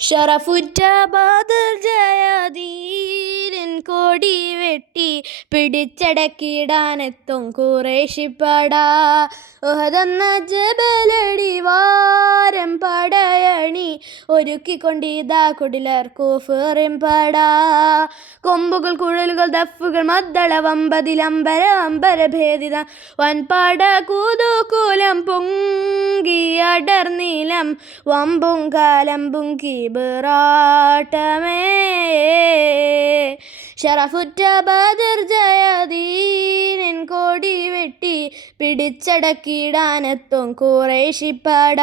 ഷറഫുറ്റ Badr ജയധീരൻ കൊടി വെട്ടി പിടിച്ചടക്കിടാനെത്തും ഖുറൈശിപ്പട. ഉഹദെന്ന ജബലടി വാരം പടയണി ഒരുക്കിക്കൊണ്ടിതാ കുടിലർ കുഫറിൻ പട. കൊമ്പുകൾ കുഴലുകൾ ദഫുകൾ മദ്ദള വമ്പതിലമ്പര അമ്പരഭേദിത വൻപട കൂതുകൂലം പൊങ്കി അടർനീലം വമ്പും കാലമ്പും കിബിറാട്ടമേ. ഷറഫുറ്റ ബദർ ജയധീരൻ കൊടി വെട്ടി പിടിച്ചടക്കിടാനെത്തും ഖുറൈശിപ്പട.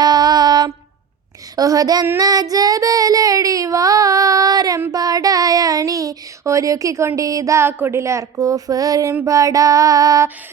ഉഹദെന്ന ജബലടി വാരം പടയണി ഒരുക്കിക്കൊണ്ടിതാ കുടിലർ കുഫറിൻ പട.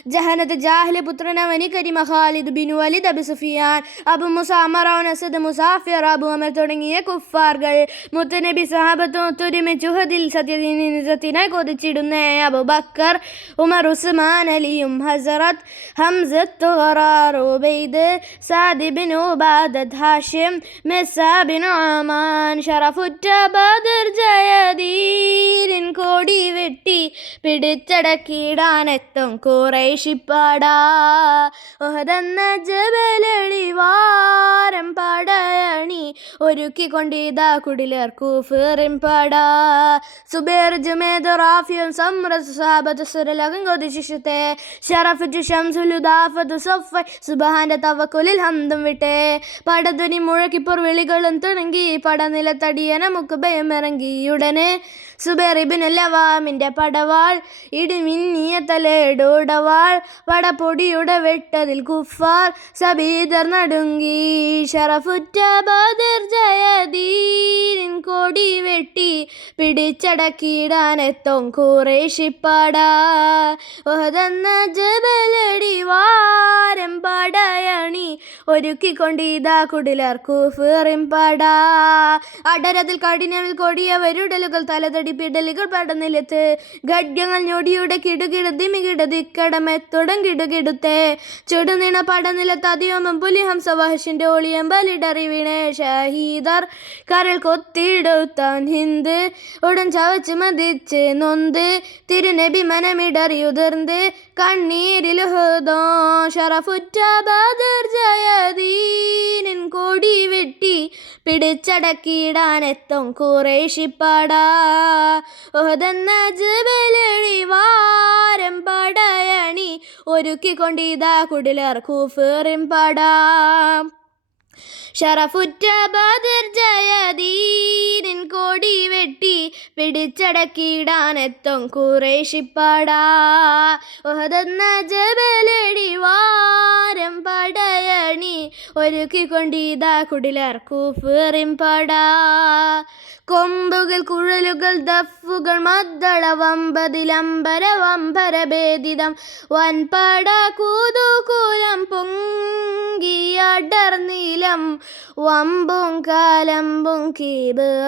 ജഹനത്ത് ജാഹിൽ പുത്രനവനി കരിമ ഖാലിദ് ബിനു വലിദ് അബു സുഫിയാൻ അബു മുസാ മറൗൻ അസദ് മുസാഫിർ അബു അമർ തുടങ്ങിയ കുഫാറുകൾ മുത്തുനബി സഹാബത്തും ഒത്തൊരുമിച്ച് ഉഹദിൽ സത്യത്തിനായി കൊതിച്ചിടുന്ന അബൂബക്കർ ഉമർ ഉസ്മാൻ അലിയും ഹസരത്ത് ഹംസത്ത് ഖറാർ Ubaid Saad bin Ubadah Hashim മെസ്സാ ബിൻ ഉമാൻ. ഷറഫുറ്റ ബദർ ജയധീരൻ കൊടി വെട്ടി പിടിച്ചടക്കിടാനെത്തും ഖുറൈശിപ്പട. ഉഹദെന്ന ജബലടി വാരം പടയണി ഒരുക്കിക്കൊണ്ടിതാ കുടിലർ കുഫറിൻ പട. സുബൈർ ജുമൈദ് റാഫിയും സമ്രത്ത് സഹാബത്ത് സുരലകം കൊതിശിഷത്തെ ഷറഫുറ്റു ശംസുലുദാഫത്തു സഫ സുബ്ഹാന്റെ തവക്കുലിൽ ഹന്തും വിട്ടേ. പടധ്വനി മുഴക്കിപ്പുർ വിളികളും തുടങ്ങി പടനിലത്തടിയ നമുക്ക് ഭയമിറങ്ങി ഉടനെ. സുബൈർ ഇബ്നുൽ അവ്വാമിന്റെ പടവാൾ ഇടിമിന്നിയ തലയുടവാൾ പടപ്പൊടിയുടെ വെട്ടതിൽ കുഫാർ സബീദർ നടുങ്ങി. ഷറഫുറ്റ ബദർ ജയധീരൻ കൊടി വെട്ടി പിടിച്ചടക്കിടാനെത്തും ഖുറൈശിപ്പട. ഉഹദെന്ന ജബലടി വാരം പടയണി ഒരുക്കിക്കൊണ്ടിതാ കുടിലർ കുഫറിൻ പട. അടരതിൽ കഠിനവിൽ കൊടിയവരുടലുകൾ തലതടിപ്പിടലുകൾ പടനിലത്ത് ഖഡ്ഗങ്ങൾ ഞൊടിയുടെ കിടുകിടുതിമികിടതിക്കടമെത്തുടം കിടുകിടുത്തേ. ചുടുനിണ പടനിലത്ത് അതിയോമം പുലിഹംസ വഹഷിന്റെ ഒളിയം ബലിടറി വീണേ. ഷഹീദർ കരൾ കൊത്തിടുത്താൻ ഹിന്ദ് ഉടൻ ചവച്ച് മതിച്ച് നൊന്ത് തിരുനബി മനമിടറിയുതിർന്ന് കണ്ണീരിലുഹുദോ. ഷറഫുറ്റ ബദർ ജയധീരൻ കൊടി വെട്ടി പിടിച്ചടക്കിടാനെത്തും ഖുറൈശിപ്പട. ഉഹദെന്ന ജബലടി വാരം പടയണി ഒരുക്കിക്കൊണ്ടിതാ കുടിലർ കുഫറിൻ പട. ഷറഫുറ്റ ബദർ ജയധീരൻ കൊടി വെട്ടി പിടിച്ചടക്കിടാനെത്തും ഖുറൈശിപ്പട. ഉഹദെന്ന ജബലടി വാരം പടയണി ഒരുക്കിക്കൊണ്ടിതാ കുടിലർ കുഫറിൻ പട. കൊമ്പുകൾ കുഴലുകൾ ദഫുകൾ മദ്ദള വമ്പതിലമ്പര വമ്പരഭേദിതം വൻപട കൂതുകൂലം പൊങ്കി അടർനീലം വമ്പും കാലമ്പും കിബിറാട്ടമേ.